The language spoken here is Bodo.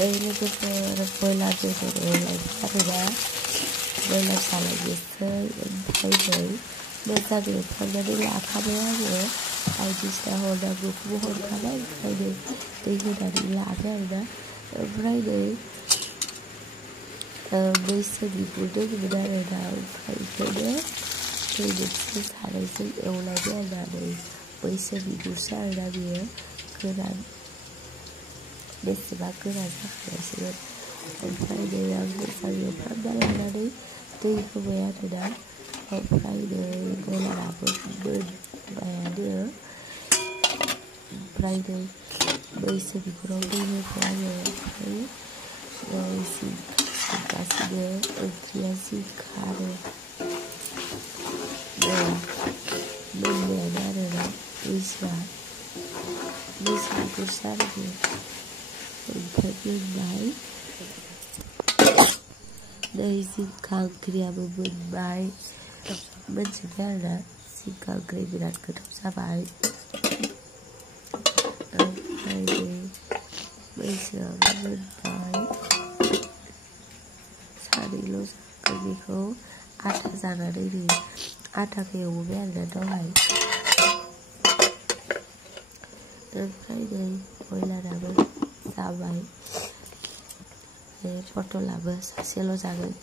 लोगोफोर बयलार बेदर एवलायबाय आरोना बयलार जालायनोसै ओमफ्राय मोजाङै एवफ्रामनानै लाखाबाय आङो बायदिसिना हरनांगौखौबो हरखाबाय ओमफ्राय दै होनानै लादो आरोना ओमफ्राय मैसो बिगुर दंमोन आरोना ओमफ्राय बेखौनो दै मोनसे सारायजों एवलायबाय आरोना मैसो बिगुरसो आरोना बेयो गोरान बेसेबा गोरान जाखानायसोमोन ओमफ्राय आं मोजां एवफ्रामना लानानै दै होबाय आरोना ओमफ्राय बयलाराबो मोनबायानो ओमफ्राय मैसो बिगुराव दै होबाय आङो ओमफ्राय संगासिनो ओंख्रिया जिंखा आरो मोनबायानो आरोना मैसोआ मैसो बिगुरसो आरो बेयो ओमफ्राय मोनबाय जिंखा ओंख्रियाबो मोनबाय मोनजोब्बाय आरोना जिंखा ओंख्रि बिराद गोथाव जाबाय ओमफ्राय मैसोआबो मोनबाय सानैल' जागोन बेखौ आथा जानानै आथाखौ एवबाय आरोना दहाय ओमफ्राय बयलाराबो जाबाय पटलाबो सासेल' जागोन